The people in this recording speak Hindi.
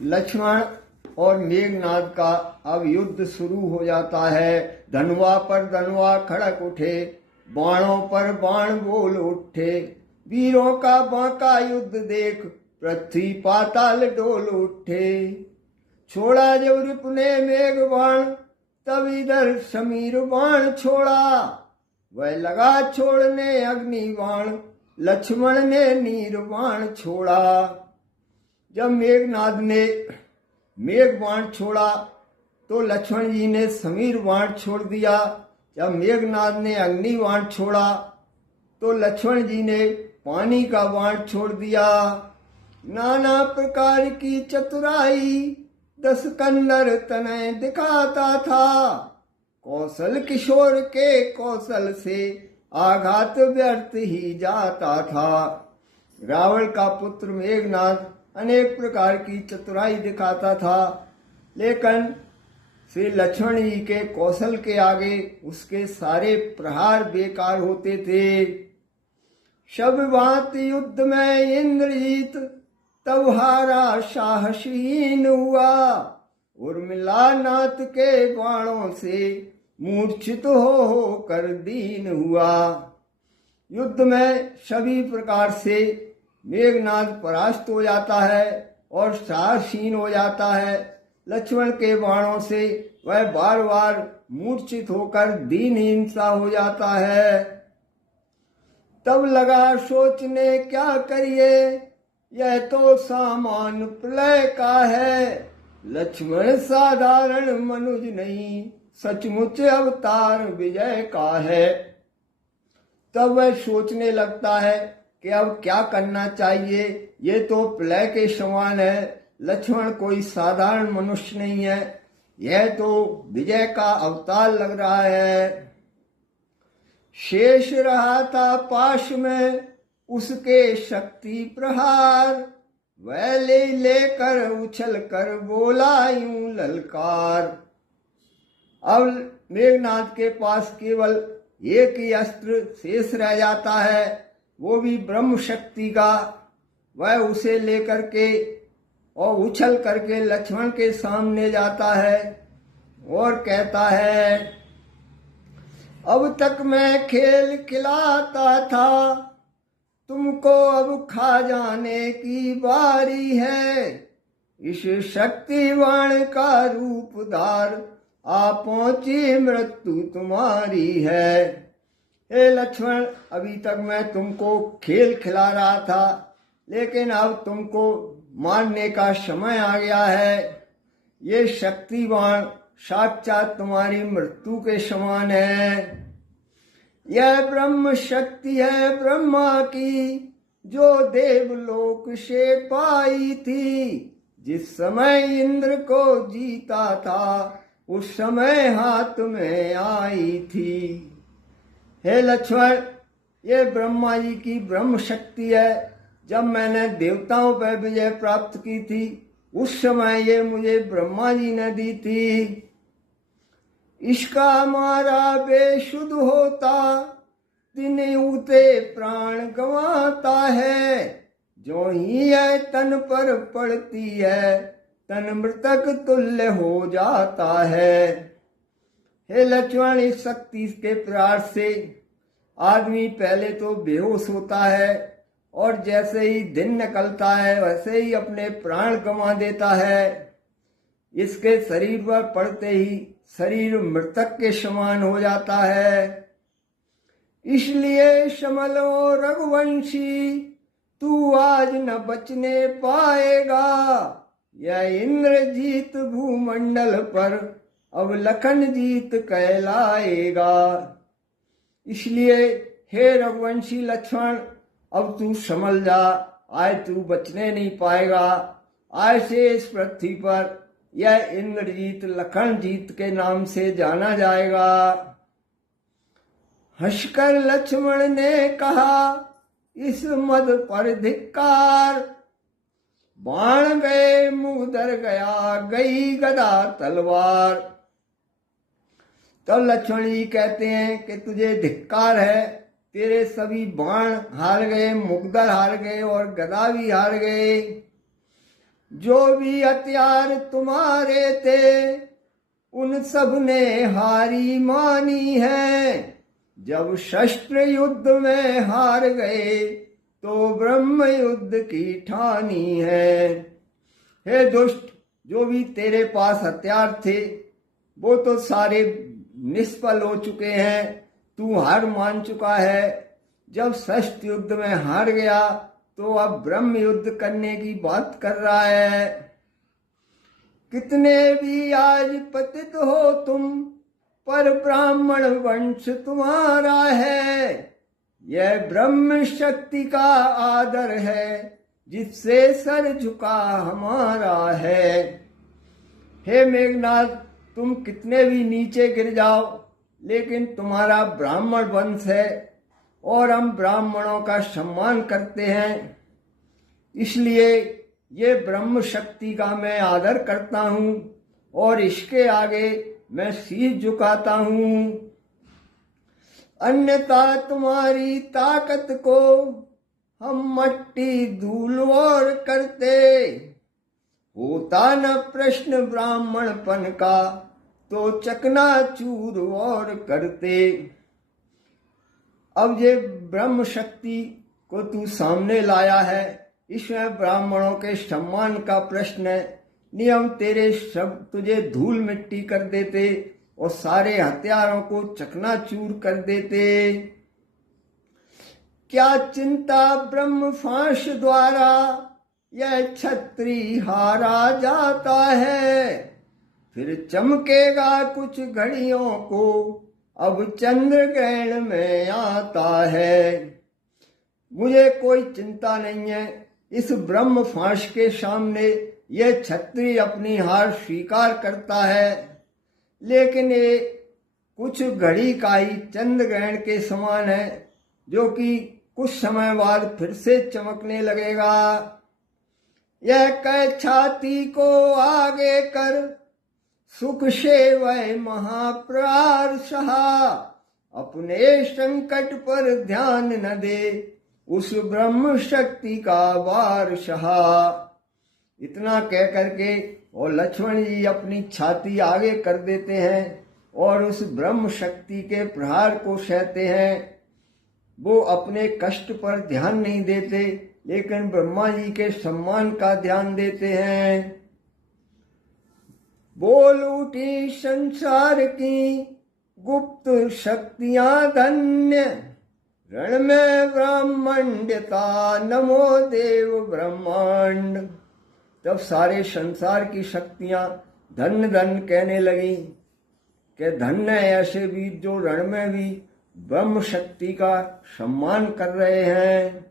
लक्ष्मण और मेघनाद का अब युद्ध शुरू हो जाता है। धनुआ पर धनुआ खड़क उठे, बाणों पर बाण बोल उठे। वीरों का बांका युद्ध देख, पृथ्वी पाताल डोल उठे। छोड़ा जब रिप ने मेघ बाण, तब इधर समीर बाण छोड़ा। वह लगा छोड़ने अग्नि बाण, लक्ष्मण ने नीर बाण छोड़ा। जब मेघनाद ने मेघ बाण छोड़ा तो लक्ष्मण जी ने समीर बाण छोड़ दिया। जब मेघनाद ने अग्नि बाण छोड़ा तो लक्ष्मण जी ने पानी का बाण छोड़ दिया। नाना प्रकार की चतुराई दस कंदर तनय दिखाता था। कौशल किशोर के कौशल से आघात व्यर्थ ही जाता था। रावण का पुत्र मेघनाद अनेक प्रकार की चतुराई दिखाता था, लेकिन श्री लक्ष्मण जी के कौशल के आगे उसके सारे प्रहार बेकार होते थे। शब बात युद्ध में इंद्रजीत, तब हारा साहसीन हुआ। उर्मिला नाथ के बाणों से मूर्छित हो कर दीन हुआ। युद्ध में सभी प्रकार से मेघनाद परास्त हो जाता है और साहसीन हो जाता है। लक्ष्मण के बाणों से वह बार बार मूर्छित होकर दीनहीन सा हो जाता है। तब लगा सोचने क्या करिए, यह तो सामान प्रलय का है। लक्ष्मण साधारण मनुज नहीं, सचमुच अवतार विजय का है। तब वह सोचने लगता है कि अब क्या करना चाहिए। ये तो प्रलय के समान है। लक्ष्मण कोई साधारण मनुष्य नहीं है, यह तो विजय का अवतार लग रहा है। शेष रहा था पाश में उसके शक्ति प्रहार, वह ले लेकर उछल कर बोला यूं ललकार। अब मेघनाद के पास केवल एक ही अस्त्र शेष रह जाता है, वो भी ब्रह्म शक्ति का। वह उसे लेकर के और उछल करके लक्ष्मण के सामने जाता है और कहता है, अब तक मैं खेल खिलाता था, तुमको अब खा जाने की बारी है। इस शक्तिवान का रूप धार, आ पहुंची मृत्यु तुम्हारी है। हे लक्ष्मण, अभी तक मैं तुमको खेल खिला रहा था, लेकिन अब तुमको मारने का समय आ गया है। ये शक्तिवान साक्षात तुम्हारी मृत्यु के समान है। यह ब्रह्म शक्ति है ब्रह्मा की, जो देवलोक से पाई थी। जिस समय इंद्र को जीता था, उस समय हाथ में आई थी। हे लक्ष्मण, ये ब्रह्मा जी की ब्रह्म शक्ति है। जब मैंने देवताओं पर विजय प्राप्त की थी, उस समय ये मुझे ब्रह्मा जी ने दी थी। इसका मारा बेशुद्ध होता, दिन उते प्राण गंवाता है। जो ही यह तन पर पड़ती है, तन मृतक तुल्य हो जाता है। हे लक्ष्मण, इस शक्ति के प्रहार से आदमी पहले तो बेहोश होता है और जैसे ही दिन निकलता है वैसे ही अपने प्राण गंवा देता है। इसके शरीर पर पड़ते ही शरीर मृतक के समान हो जाता है। इसलिए समलो रघुवंशी, तू आज न बचने पाएगा। यह इंद्रजीत भूमंडल पर अब लखन जीत कहलाएगा। इसलिए हे रघुवंशी लक्ष्मण, अब तू संभल जा, आज तू बचने नहीं पाएगा। आज से इस पृथ्वी पर यह इंद्रजीत लखन जीत के नाम से जाना जाएगा। हंसकर लक्ष्मण ने कहा, इस मद पर धिक्कार। बाण गए मुंह दर गया, गई गदा तलवार। तब लक्ष्मण जी कहते हैं कि तुझे धिक्कार है, तेरे सभी बाण हार गए, मुगदर हार गए और गदा भी हार गए। जो भी हथियार तुम्हारे थे उन सब ने हारी मानी है। जब शस्त्र युद्ध में हार गए तो ब्रह्म युद्ध की ठानी है। हे दुष्ट, जो भी तेरे पास हथियार थे वो तो सारे निष्फल हो चुके हैं, तू हार मान चुका है। जब शस्त्र युद्ध में हार गया तो अब ब्रह्म युद्ध करने की बात कर रहा है। कितने भी आज पतित हो तुम, पर ब्राह्मण वंश तुम्हारा है। यह ब्रह्म शक्ति का आदर है, जिससे सर झुका हमारा है। हे मेघनाथ, तुम कितने भी नीचे गिर जाओ, लेकिन तुम्हारा ब्राह्मण वंश है और हम ब्राह्मणों का सम्मान करते हैं, इसलिए ये ब्रह्म शक्ति का मैं आदर करता हूँ और इसके आगे मैं शीश झुकाता हूँ। अन्यथा तुम्हारी ताकत को हम मट्टी धूल और करते। होता न प्रश्न ब्राह्मणपन का तो चकनाचूर और करते। अब ये ब्रह्म शक्ति को तू सामने लाया है, इसमें ब्राह्मणों के सम्मान का प्रश्न है। नियम तेरे शब्द तुझे धूल मिट्टी कर देते और सारे हथियारों को चकनाचूर कर देते। क्या चिंता ब्रह्म फांस द्वारा यह छत्री हारा जाता है। फिर चमकेगा कुछ घड़ियों को अब चंद्र ग्रहण में आता है। मुझे कोई चिंता नहीं है, इस ब्रह्म फांस के सामने यह छत्री अपनी हार स्वीकार करता है, लेकिन ये कुछ घड़ी का ही चंद्र ग्रहण के समान है, जो कि कुछ समय बाद फिर से चमकने लगेगा। यह कह छाती को आगे कर सुख से वह महाप्रार सहा, अपने संकट पर ध्यान न दे उस ब्रह्म शक्ति का वार सहा। इतना कह करके और लक्ष्मण जी अपनी छाती आगे कर देते हैं और उस ब्रह्म शक्ति के प्रहार को सहते हैं। वो अपने कष्ट पर ध्यान नहीं देते, लेकिन ब्रह्मा जी के सम्मान का ध्यान देते हैं। बोल उठी संसार की गुप्त शक्तियां धन्य, रण में ब्राह्मण्यता नमो देव ब्रह्मांड। तब सारे संसार की शक्तियां धन्य धन्य कहने लगी कि धन्य ऐसे वीर जो रण में भी ब्रह्म शक्ति का सम्मान कर रहे हैं।